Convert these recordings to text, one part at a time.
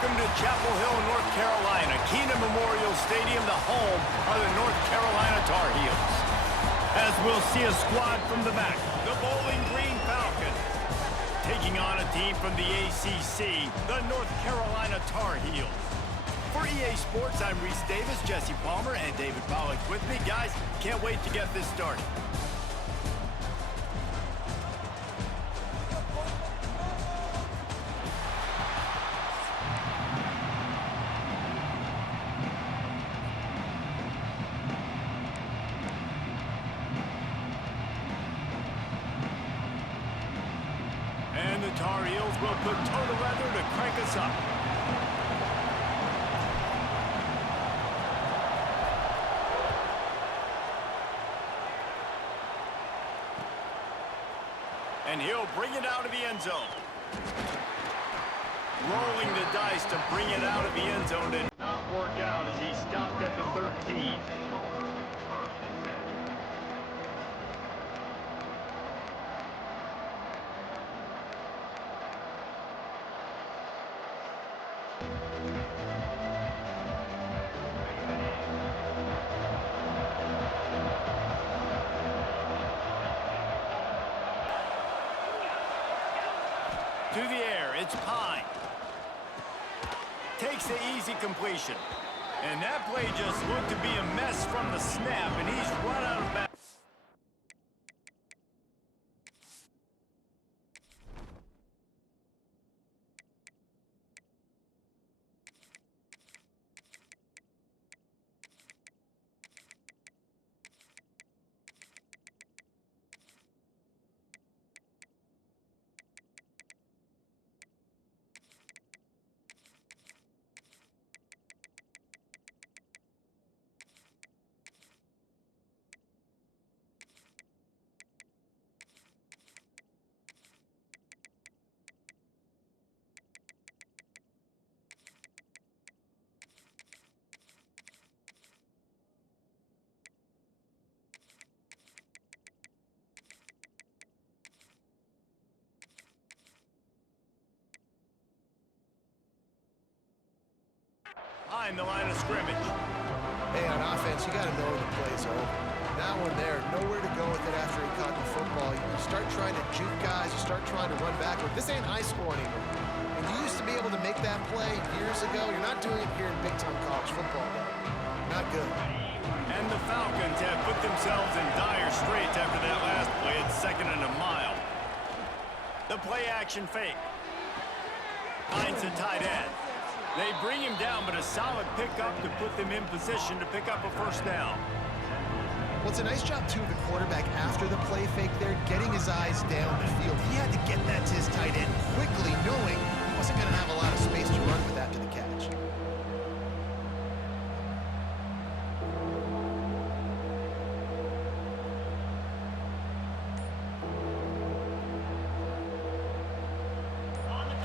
Welcome to Chapel Hill, North Carolina, Keenan Memorial Stadium, the home of the North Carolina Tar Heels. As we'll see a squad from the back, the Bowling Green Falcons, taking on a team from the ACC, the North Carolina Tar Heels. For EA Sports, I'm Reese Davis, Jesse Palmer, and David Pollock with me. Guys, can't wait to get this started. And the Tar Heels will put total leather to crank us up. And he'll bring it out of the end zone. Rolling the dice to bring it out of the end zone did not work out as he stopped at the 13. To the air, it's Pine. Takes the easy completion. And that play just looked to be a mess from the snap, and he's run out of bounds. Behind the line of scrimmage. Hey, on offense, you got to know when the play's over. That one there, nowhere to go with it after he caught the football. You start trying to juke guys, you start trying to run backward. This ain't high school anymore. And you used to be able to make that play years ago. You're not doing it here in big-time college football. Not good. And the Falcons have put themselves in dire straits after that last play at 2nd and a mile. The play action fake. Finds the tight end. They bring him down, but a solid pickup to put them in position to pick up a first down. Well, it's a nice job, too, of the quarterback after the play fake there, getting his eyes down the field. He had to get that to his tight end quickly, knowing he wasn't going to have a lot of space to run with after the catch.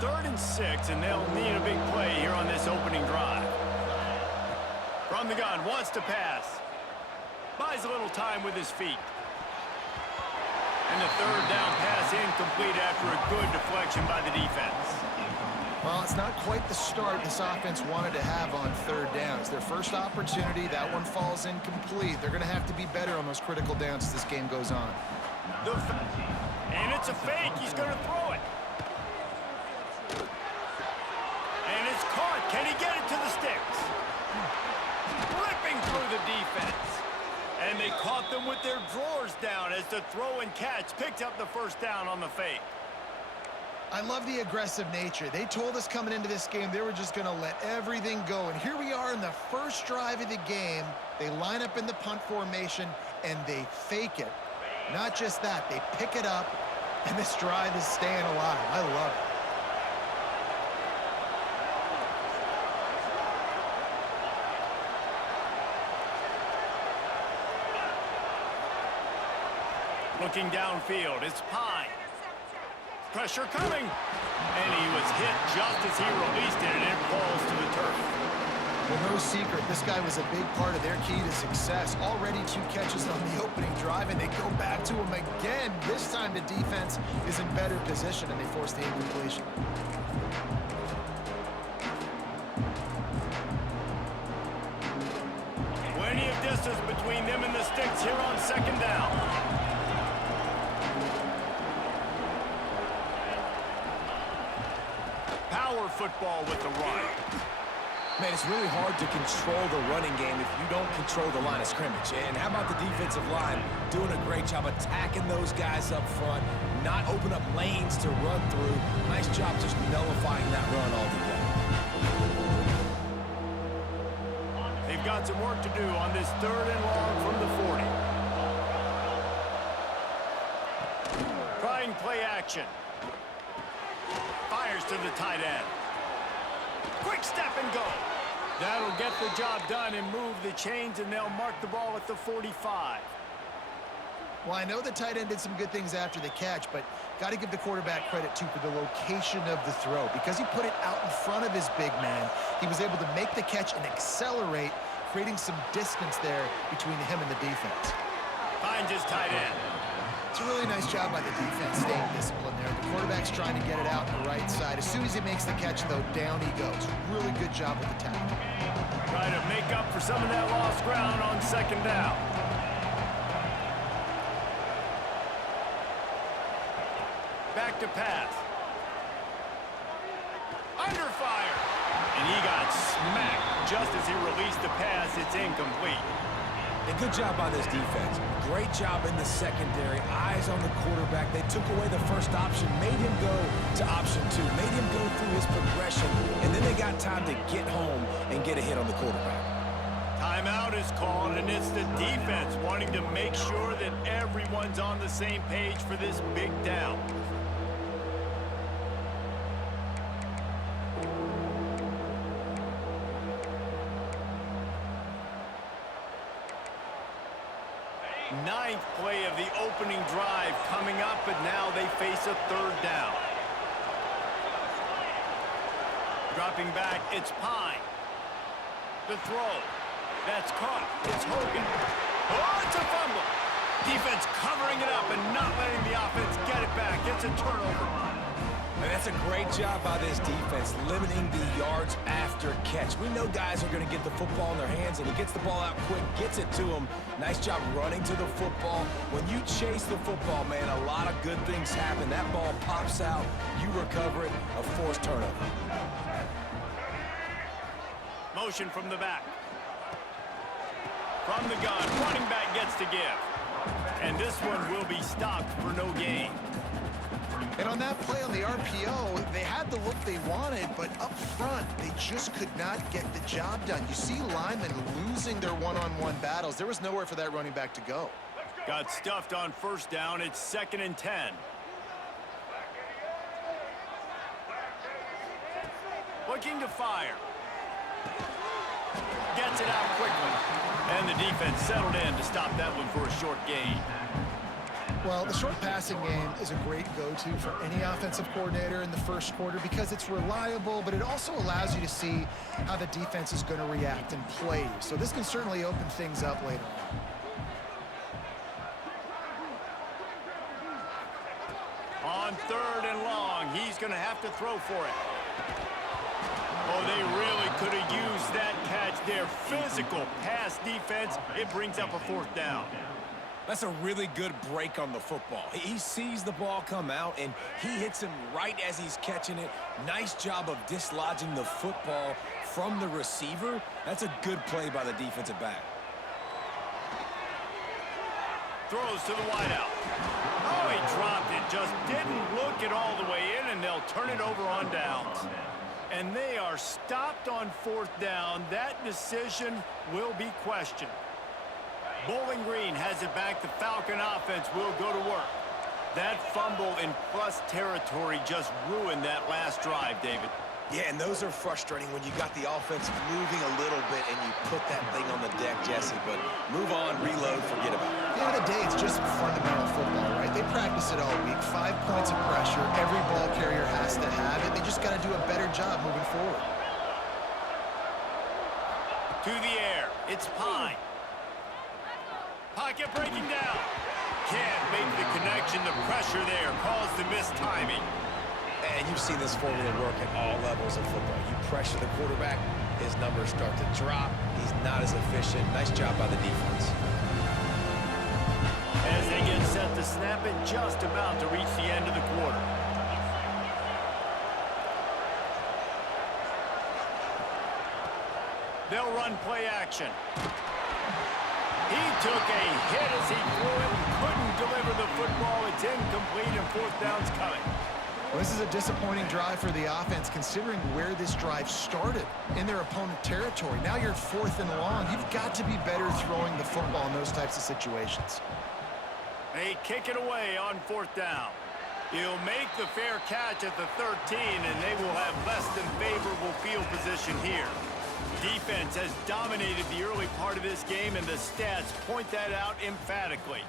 Third and 6, and they'll need a big play here on this opening drive. From the gun, wants to pass. Buys a little time with his feet. And the third down pass incomplete after a good deflection by the defense. Well, it's not quite the start this offense wanted to have on third down. It's their first opportunity. That one falls incomplete. They're going to have to be better on those critical downs as this game goes on. And it's a fake. He's going to throw it. And it's caught. Can he get it to the sticks? Ripping through the defense. And they caught them with their drawers down as the throw and catch picked up the first down on the fake. I love the aggressive nature. They told us coming into this game they were just going to let everything go. And here we are in the first drive of the game. They line up in the punt formation, and they fake it. Not just that, they pick it up, and this drive is staying alive. I love it. Looking downfield, it's Pine. Pressure coming. And he was hit just as he released it, and it falls to the turf. Well, no secret, this guy was a big part of their key to success. Already 2 catches on the opening drive, and they go back to him again. This time the defense is in better position, and they force the incompletion. distance between them and the sticks here on second down. Power football with the run. Man, it's really hard to control the running game if you don't control the line of scrimmage. And how about the defensive line doing a great job attacking those guys up front, not open up lanes to run through. Nice job just nullifying that run altogether. They've got some work to do on this 3rd and long from the 40. Trying play action. Fires to the tight end. Quick step and go. That'll get the job done and move the chains, and they'll mark the ball at the 45. Well, I know the tight end did some good things after the catch, but got to give the quarterback credit, too, for the location of the throw. Because he put it out in front of his big man, he was able to make the catch and accelerate, creating some distance there between him and the defense. Finds his tight end. It's a really nice job by the defense staying disciplined there. The quarterback's trying to get it out on the right side. As soon as he makes the catch, though, down he goes. Really good job with the tackle. Trying to make up for some of that lost ground on second down. Back to pass. Under fire. And he got smacked just as he released the pass. It's incomplete. A good job by this defense. Great job in the secondary. Eyes on the quarterback. They took away the first option, made him go to option 2, made him go through his progression, and then they got time to get home and get a hit on the quarterback. Timeout is called, and it's the defense wanting to make sure that everyone's on the same page for this big down. Ninth play of the opening drive coming up, but now they face a 3rd down. Dropping back, it's Pine. The throw. That's caught. It's Hogan. Oh, it's a fumble. Defense covering it up and not letting the offense get it back. It's a turnover. And that's a great job by this defense, limiting the yards after catch. We know guys are going to get the football in their hands, and he gets the ball out quick, gets it to them. Nice job running to the football. When you chase the football, man, a lot of good things happen. That ball pops out, you recover it, a forced turnover. Motion from the back. From the gun, running back gets to give. And this one will be stopped for no gain. And on that play on the RPO, they had the look they wanted, but up front, they just could not get the job done. You see linemen losing their one-on-one battles. There was nowhere for that running back to go. Got stuffed on first down. It's 2nd and 10. Looking to fire. Gets it out quickly. And the defense settled in to stop that one for a short gain. Well, the short passing game is a great go-to for any offensive coordinator in the first quarter because it's reliable, but it also allows you to see how the defense is going to react and play. So this can certainly open things up later on. On 3rd and long, he's going to have to throw for it. Oh, they really could have used that catch there. Physical pass defense. It brings up a 4th down. That's a really good break on the football. He sees the ball come out, and he hits him right as he's catching it. Nice job of dislodging the football from the receiver. That's a good play by the defensive back. Throws to the wideout. Oh, he dropped it. Just didn't look it all the way in, and they'll turn it over on downs. And they are stopped on 4th down. That decision will be questioned. Bowling Green has it back. The Falcon offense will go to work. That fumble in plus territory just ruined that last drive, David. Yeah, and those are frustrating when you got the offense moving a little bit and you put that thing on the deck, Jesse. But move on, reload, forget about it. At the end of the day, it's just fundamental football, right? They practice it all week. 5 points of pressure. Every ball carrier has to have it. They just got to do a better job moving forward. To the air. It's Pine. Pocket breaking down. Can't make the connection. The pressure there caused the mistiming. And you've seen this formula work at all levels of football. You pressure the quarterback, his numbers start to drop. He's not as efficient. Nice job by the defense. As they get set to snap it, just about to reach the end of the quarter. They'll run play action. He took a hit as he threw it and couldn't deliver the football. It's incomplete and fourth down's coming. Well, this is a disappointing drive for the offense considering where this drive started in their opponent territory. Now you're 4th and long. You've got to be better throwing the football in those types of situations. They kick it away on 4th down. He'll make the fair catch at the 13, and they will have less than favorable field position here. Defense has dominated the early part of this game, and the stats point that out emphatically.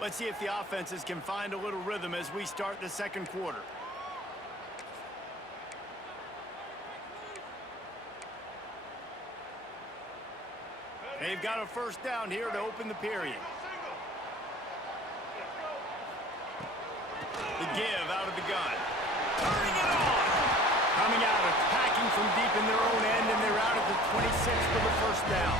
Let's see if the offenses can find a little rhythm as we start the second quarter. They've got a first down here to open the period. The give out of the gun. Turning it on! Coming out, attacking from deep in their own end, and they're out at the 26 for the first down.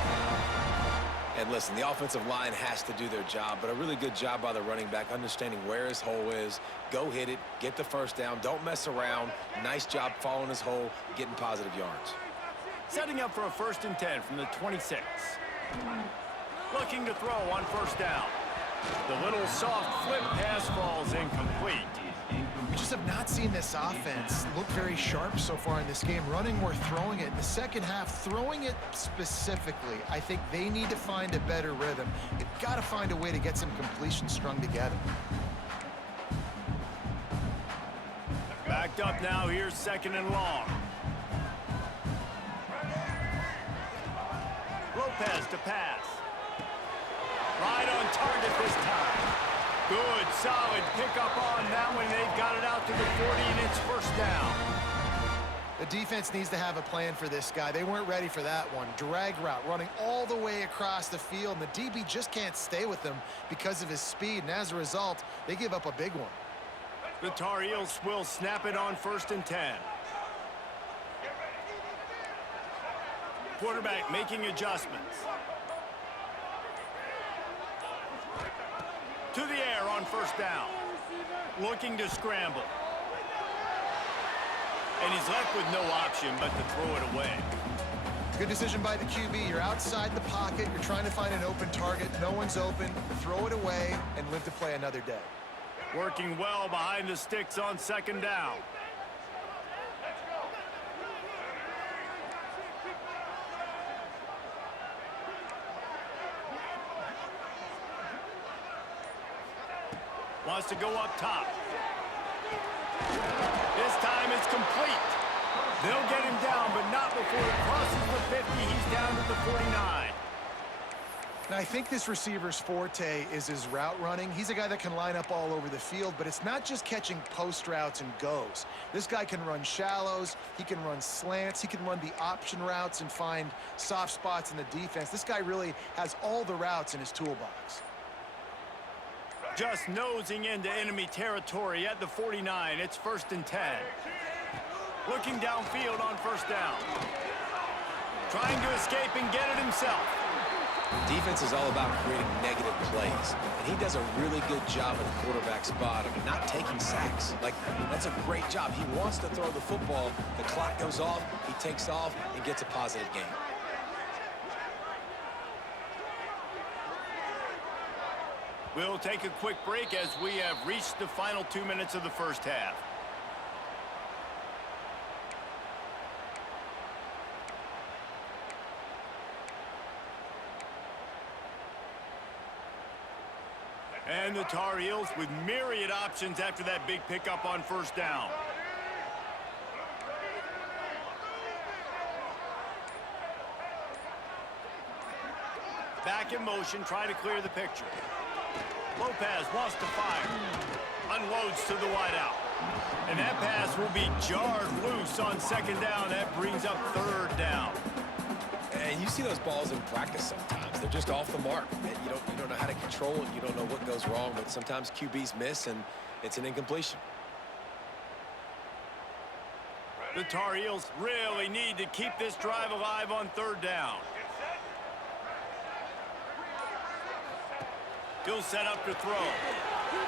And listen, the offensive line has to do their job, but a really good job by the running back, understanding where his hole is. Go hit it, get the first down, don't mess around. Nice job following his hole, getting positive yards. Setting up for a 1st and 10 from the 26. Looking to throw on first down. The little soft flip pass falls incomplete. We just have not seen this offense look very sharp so far in this game, running or throwing it. In the second half, throwing it specifically, I think they need to find a better rhythm. They've got to find a way to get some completions strung together. Backed up now, here's 2nd and long. Lopez to pass. Right on target this time. Good, solid pickup on that one. They've got it out to the 40, and it's first down. The defense needs to have a plan for this guy. They weren't ready for that one. Drag route running all the way across the field, and the DB just can't stay with him because of his speed, and as a result, they give up a big one. The Tar Heels will snap it on 1st and 10. Quarterback making adjustments. To the air on first down. Looking to scramble. And he's left with no option but to throw it away. Good decision by the QB. You're outside the pocket. You're trying to find an open target. No one's open. Throw it away and live to play another day. Working well behind the sticks on 2nd down. Wants to go up top. This time it's complete. They'll get him down, but not before he crosses the 50. He's down to the 49. Now, I think this receiver's forte is his route running. He's a guy that can line up all over the field, but it's not just catching post routes and goes. This guy can run shallows. He can run slants. He can run the option routes and find soft spots in the defense. This guy really has all the routes in his toolbox. Just nosing into enemy territory at the 49. It's 1st and 10. Looking downfield on first down. Trying to escape and get it himself. Defense is all about creating negative plays, and he does a really good job at the quarterback spot of not taking sacks. Like, that's a great job. He wants to throw the football. The clock goes off, he takes off, and gets a positive gain. We'll take a quick break as we have reached the final 2 minutes of the first half. And the Tar Heels with myriad options after that big pickup on first down. Back in motion, try to clear the picture. Lopez wants to fire. Unloads to the wideout. And that pass will be jarred loose on 2nd down. That brings up 3rd down. And you see those balls in practice sometimes. They're just off the mark. You don't know how to control it. You don't know what goes wrong, but sometimes QBs miss, and it's an incompletion. The Tar Heels really need to keep this drive alive on third down. He'll set up to throw.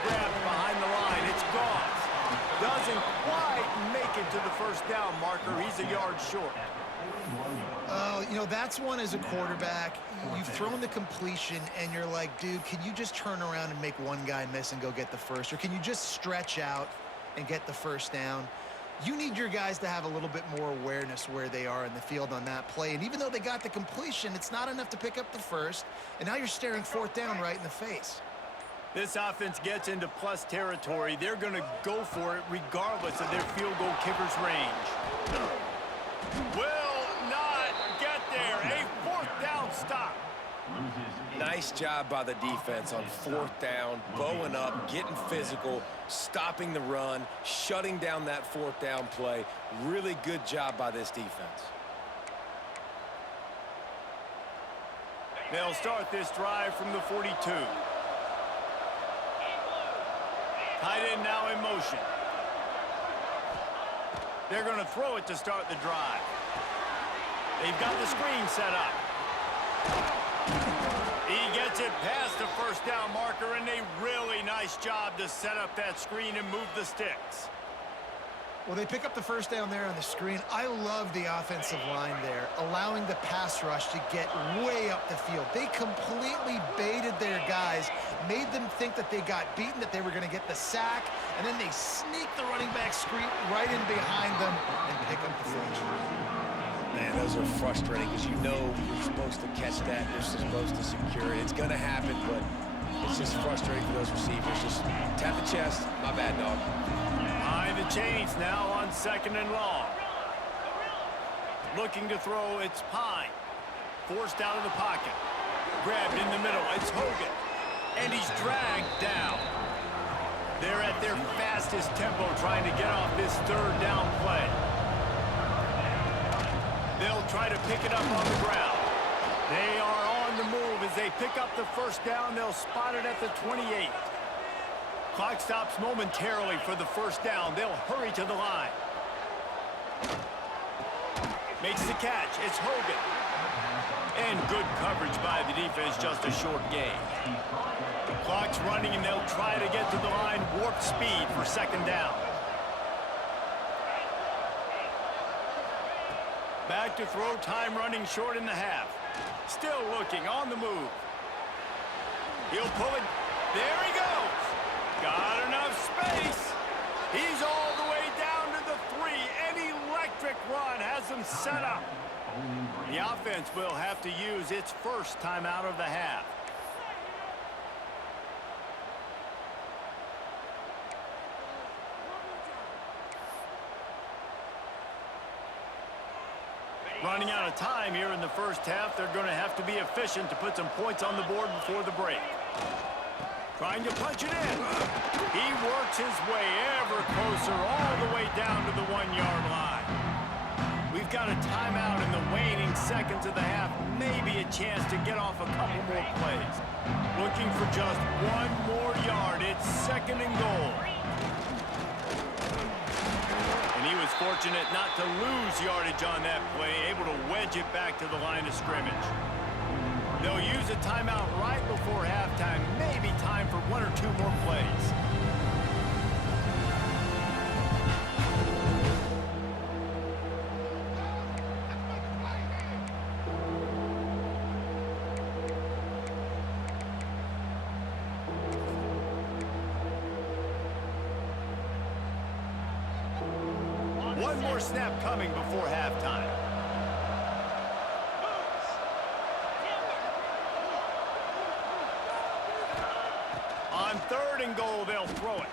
Grabbed behind the line. It's Goss. Doesn't quite make it to the first down marker. He's a yard short. Oh, you know, that's one as a quarterback. You've thrown the completion, and you're like, dude, can you just turn around and make one guy miss and go get the first? Or can you just stretch out and get the first down? You need your guys to have a little bit more awareness where they are in the field on that play. And even though they got the completion, it's not enough to pick up the first. And now you're staring fourth down right in the face. This offense gets into plus territory. They're going to go for it regardless of their field goal kicker's range. Will not get there. A fourth down stop. Nice job by the defense on fourth down, bowing up, getting physical, stopping the run, shutting down that fourth down play. Really good job by this defense. They'll start this drive from the 42. Tight end now in motion. They're going to throw it to start the drive. They've got the screen set up. He gets it past the first down marker, and a really nice job to set up that screen and move the sticks. Well, they pick up the first down there on the screen. I love the offensive line there, allowing the pass rush to get way up the field. They completely baited their guys, made them think that they got beaten, that they were going to get the sack, and then they sneak the running back screen right in behind them and pick up the first. Man, those are frustrating because you know you're supposed to catch that. You're supposed to secure it. It's going to happen, but it's just frustrating for those receivers. Just tap the chest. My bad, dog. Behind the chains now on second and long. Looking to throw, it's Pine. Forced out of the pocket. Grabbed in the middle, it's Hogan. And he's dragged down. They're at their fastest tempo trying to get off this third down play. They'll try to pick it up on the ground. They are on the move as they pick up the first down. They'll spot it at the 28. Clock stops momentarily for the first down. They'll hurry to the line. Makes the catch. It's Hogan. And good coverage by the defense, just a short gain. Clock's running, and they'll try to get to the line. Warp speed for second down. Back to throw, time running short in the half. Still looking, on the move. He'll pull it. There he goes. Got enough space. He's all the way down to the 3. An electric run has him set up. The offense will have to use its first timeout of the half. Running out of time here in the first half. They're going to have to be efficient to put some points on the board before the break. Trying to punch it in. He works his way ever closer all the way down to the 1-yard line. We've got a timeout in the waning seconds of the half. Maybe a chance to get off a couple more plays. Looking for just one more yard. It's second and goal. And he was fortunate not to lose yardage on that play, able to wedge it back to the line of scrimmage. They'll use a timeout right before halftime, maybe time for 1 or 2 more plays. One more snap coming before halftime. On third and goal, they'll throw it.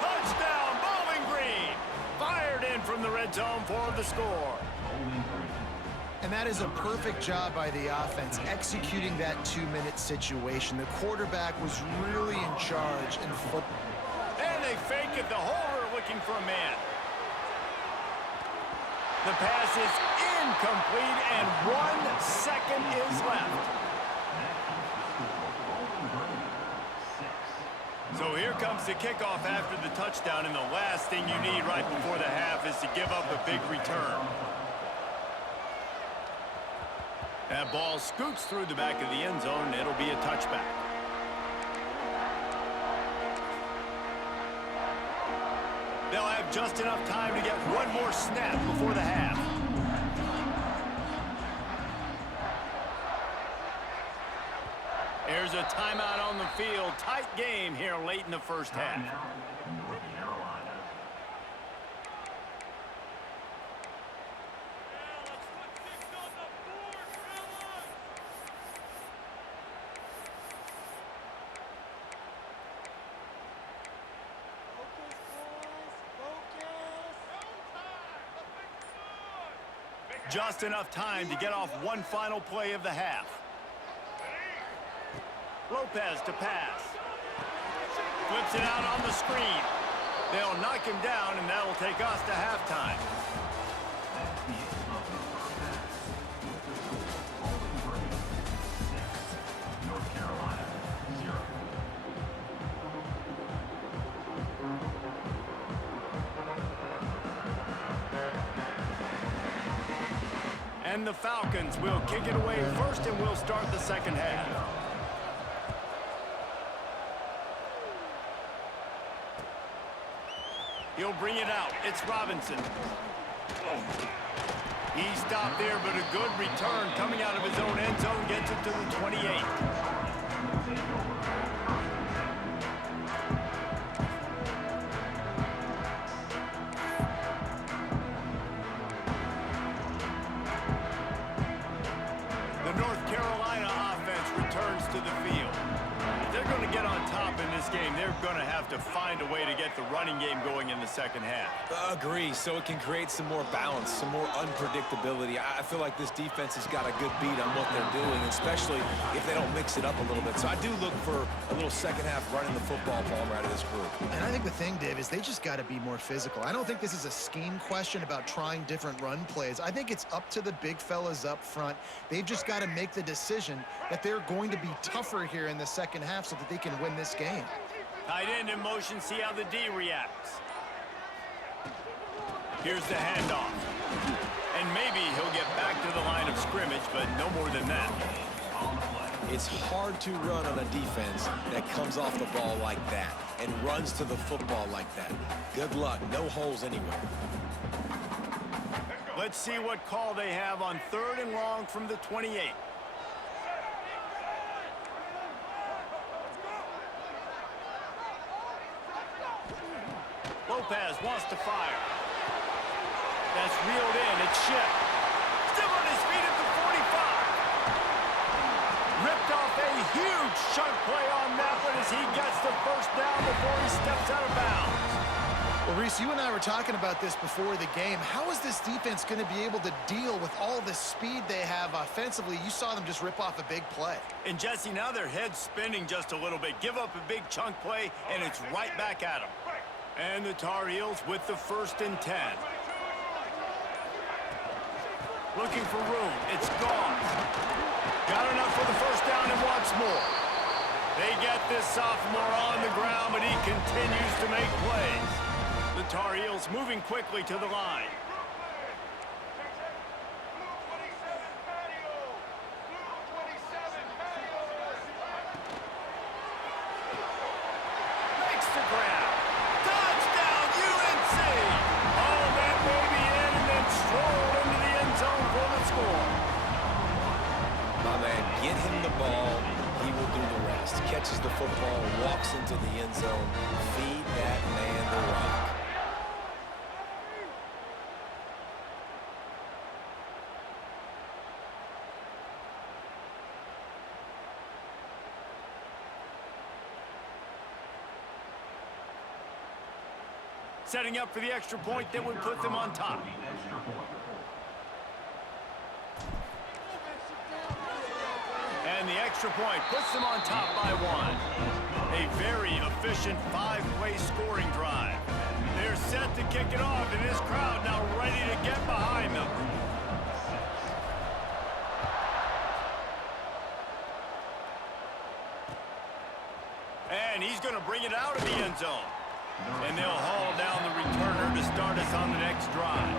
Touchdown, Bowling Green! Fired in from the red zone for the score. And that is a perfect job by the offense, executing that 2-minute situation. The quarterback was really in charge in football. And they fake it. The holder looking for a man. The pass is incomplete, and 1 second is left. So here comes the kickoff after the touchdown, and the last thing you need right before the half is to give up a big return. That ball scoots through the back of the end zone, and it'll be a touchback. They'll have just enough time to get one more snap before the half. There's a timeout on the field. Tight game here late in the first half. Just enough time to get off one final play of the half. Lopez to pass. Flips it out on the screen. They'll knock him down, and that'll take us to halftime. North Carolina, 0. And the Falcons will kick it away first, and we'll start the second half. He'll bring it out. It's Robinson. He stopped there, but a good return coming out of his own end zone gets it to the 28. The North Carolina offense returns to the field. If they're going to get on top in this game, they're going to have to find a way to get the running game going in the second half. Agree, so it can create some more balance, some more unpredictability. I feel like this defense has got a good beat on what they're doing, especially if they don't mix it up a little bit. So I do look for a little second half running the football ball out of this group. And I think the thing, Dave, is they just got to be more physical. I don't think this is a scheme question about trying different run plays. I think it's up to the big fellas up front. They've just got to make the decision that they're going to be tougher here in the second half so that they can win this game. Tight end in motion, see how the D reacts. Here's the handoff. And maybe he'll get back to the line of scrimmage, but no more than that. It's hard to run on a defense that comes off the ball like that and runs to the football like that. Good luck. No holes anywhere. Let's see what call they have on 3rd and long from the 28. Lopez wants to fire. That's reeled in. It's shipped. Still on his feet at the 45. Ripped off a huge chunk play on that one as he gets the first down before he steps out of bounds. Well, Reese, you and I were talking about this before the game. How is this defense going to be able to deal with all the speed they have offensively? You saw them just rip off a big play. And, Jesse, now their head's spinning just a little bit. Give up a big chunk play, and it's right back at them. And the Tar Heels with the 1st and 10. Looking for room. It's gone. Got enough for the first down and wants more. They get this sophomore on the ground, but he continues to make plays. The Tar Heels moving quickly to the line. Makes the grab. Touchdown, UNC! Oh, that may be in, and then strolled into the end zone for the score. My man, get him the ball. He will do the rest. Catches the football, walks into the end zone. Feed that man the rock. Setting up for the extra point that would put them on top. And the extra point puts them on top by 1. A very efficient 5-play scoring drive. They're set to kick it off, and this crowd now ready to get behind them. And And he's going to bring it out of the end zone. And they'll haul down the returner to start us on the next drive.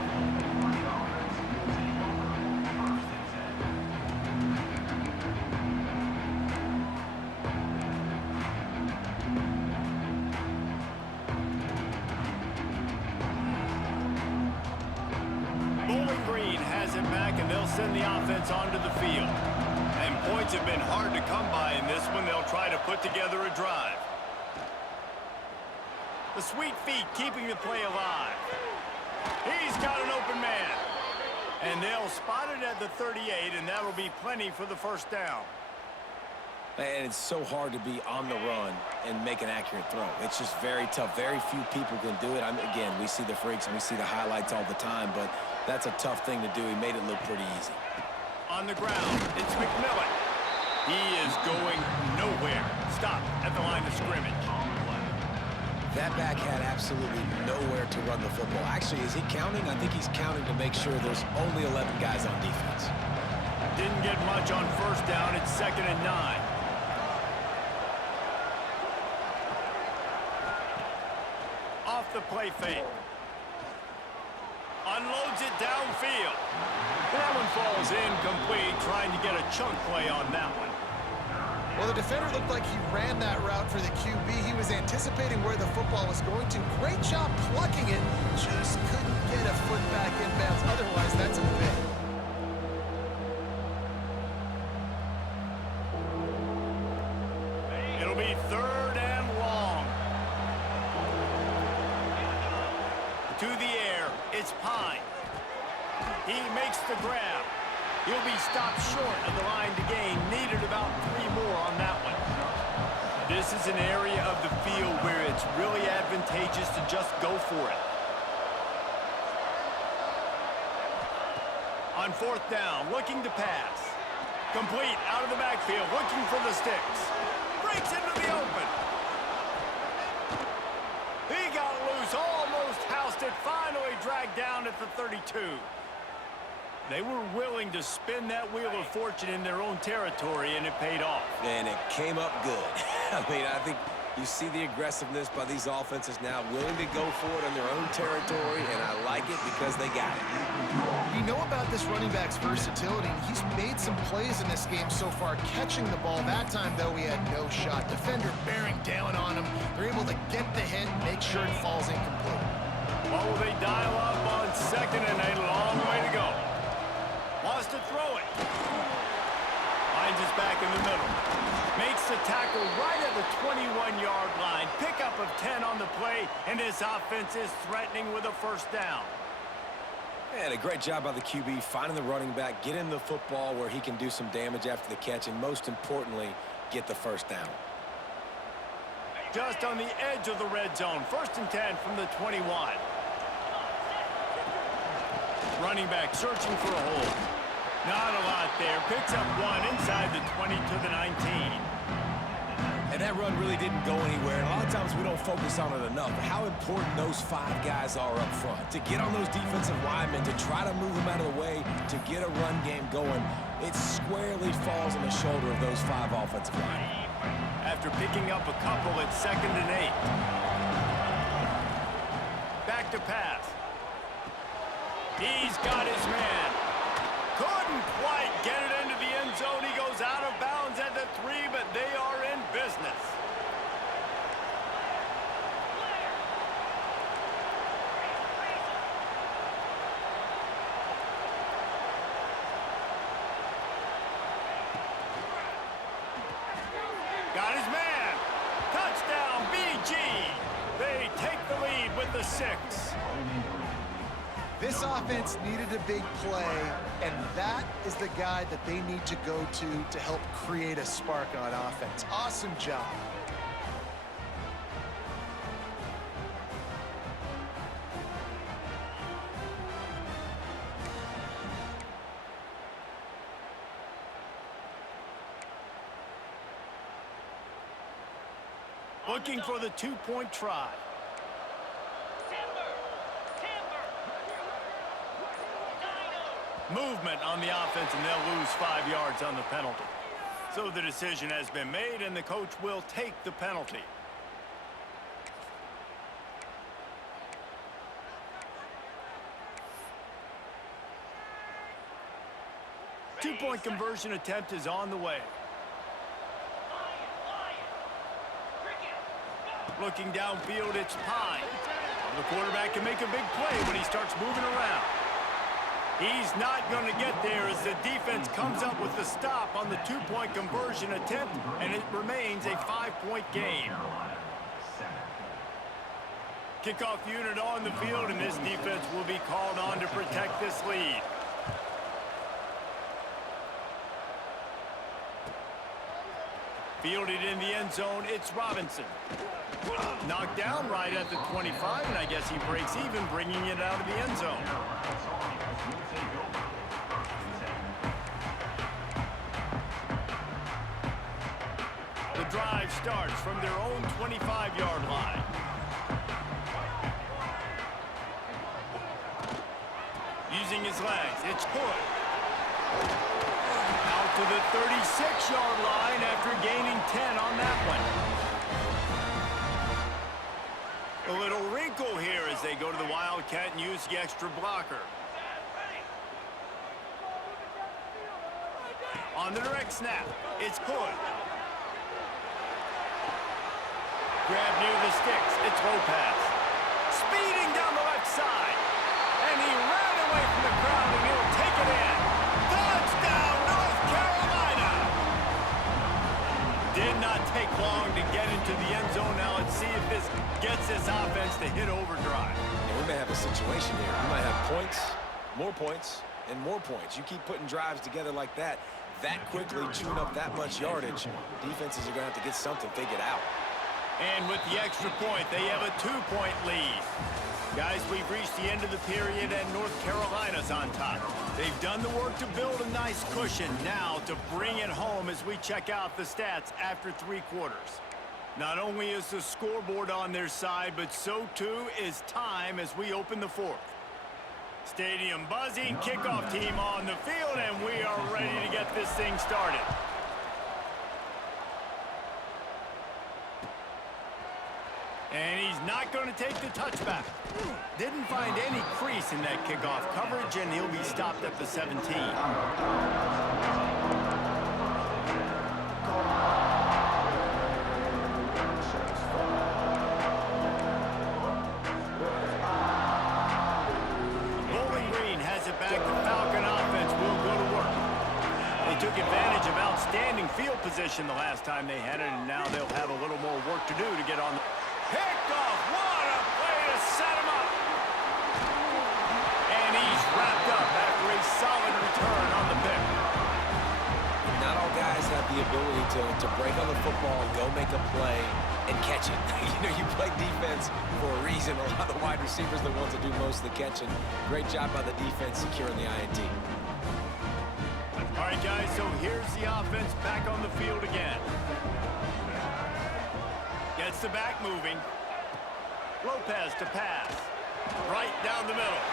Bowling Green has it back, and they'll send the offense onto the field. And points have been hard to come by in this one. They'll try to put together a drive. The sweet feet keeping the play alive. He's got an open man. And they'll spot it at the 38, and that'll be plenty for the first down. And it's so hard to be on the run and make an accurate throw. It's just very tough. Very few people can do it. Again, we see the freaks and we see the highlights all the time, but that's a tough thing to do. He made it look pretty easy. On the ground, it's McMillan. He is going nowhere. Stop at the line of scrimmage. That back had absolutely nowhere to run the football. Actually, is he counting? I think he's counting to make sure there's only 11 guys on defense. Didn't get much on first down. It's 2nd and 9. Off the play fake. Unloads it downfield. That one falls incomplete, trying to get a chunk play on that one. Well, the defender looked like he ran that route for the QB. He was anticipating where the football was going to. Great job plucking it. Just couldn't get a foot back inbounds. Otherwise, that's a pick. It'll be 3rd and long. To the air, it's Pine. He makes the grab. He'll be stopped short of the line to gain. Needed about 3 more on that one. This is an area of the field where it's really advantageous to just go for it. On 4th down, looking to pass. Complete out of the backfield, looking for the sticks. Breaks into the open. He got loose, almost housed it, finally dragged down at the 32. They were willing to spin that wheel of fortune in their own territory, and it paid off. And it came up good. I mean, I think you see the aggressiveness by these offenses now, willing to go for it in their own territory, and I like it because they got it. We know about this running back's versatility, and he's made some plays in this game so far, catching the ball. That time, though, he had no shot. Defender bearing down on him. They're able to get the hit and make sure it falls incomplete. What will they dial up on 2nd and a long way to go? Wants to throw it. Finds his back in the middle. Makes the tackle right at the 21-yard line. Pickup of 10 on the play, and this offense is threatening with a first down. And a great job by the QB, finding the running back, get him the football where he can do some damage after the catch, and most importantly, get the first down. Just on the edge of the red zone. 1st and 10 from the 21. Running back searching for a hole. Not a lot there. Picks up 1 inside the 20 to the 19. And that run really didn't go anywhere. A lot of times we don't focus on it enough. But how important those 5 guys are up front. To get on those defensive linemen, to try to move them out of the way, to get a run game going, it squarely falls on the shoulder of those 5 offensive linemen. After picking up a couple, it's 2nd and 8. Back to pass. He's got his man. Couldn't quite get it into the end zone. He goes out of bounds at the 3, but they are in business. Got his man. Touchdown, BG. They take the lead with the 6. This offense needed a big play, and that is the guy that they need to go to help create a spark on offense. Awesome job. Looking for the 2-point try. Movement on the offense, and they'll lose 5 yards on the penalty. So the decision has been made, and the coach will take the penalty. Two-point conversion attempt is on the way. Looking downfield, it's Pine. The quarterback can make a big play when he starts moving around. He's not going to get there as the defense comes up with the stop on the two-point conversion attempt, and it remains a 5-point game. Kickoff unit on the field, and this defense will be called on to protect this lead. Fielded in the end zone, it's Robinson. Knocked down right at the 25, and I guess he breaks even, bringing it out of the end zone. The drive starts from their own 25-yard line. Using his legs, it's Hood. Out to the 36-yard line after gaining 10 on that one. A little wrinkle here as they go to the Wildcat and use the extra blocker. On the direct snap, it's Hood. Grab near the sticks, it's Lopez. Speeding down the left side. And he ran away from the crowd and he'll take it in. Touchdown, North Carolina! Did not take long to get into the end zone. Now let's see if this gets this offense to hit overdrive. Yeah, we may have a situation here. We might have points, and more points. You keep putting drives together like that quickly, chewing up that much yardage, defenses are going to have to get something figured out. And with the extra point, they have a 2-point lead. Guys, we've reached the end of the period, and North Carolina's on top. They've done the work to build a nice cushion. Now to bring it home as we check out the stats after 3 quarters. Not only is the scoreboard on their side, but so too is time as we open the 4th. Stadium buzzing, kickoff team on the field, and we are ready to get this thing started. And he's not going to take the touchback. Didn't find any crease in that kickoff coverage, and he'll be stopped at the 17. Bowling Green has it back. The Falcon offense will go to work. They took advantage of outstanding field position the last time they had it, and now they'll have a little more work to do to get on the... Picked off. What a play to set him up. And he's wrapped up after a solid return on the pick. Not all guys have the ability to break on the football, go make a play, and catch it. You play defense for a reason. A lot of the wide receivers are the ones that do most of the catching. Great job by the defense securing the INT. All right, guys, so here's the offense back on the field again. Gets the back moving. Lopez to pass. Right down the middle.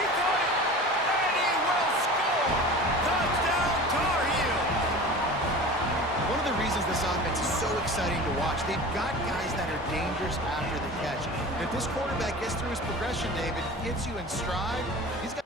He caught it! And he will score! Touchdown, Tar Heels! One of the reasons this offense is so exciting to watch, they've got guys that are dangerous after the catch. If this quarterback gets through his progression, David, gets you in stride, he's got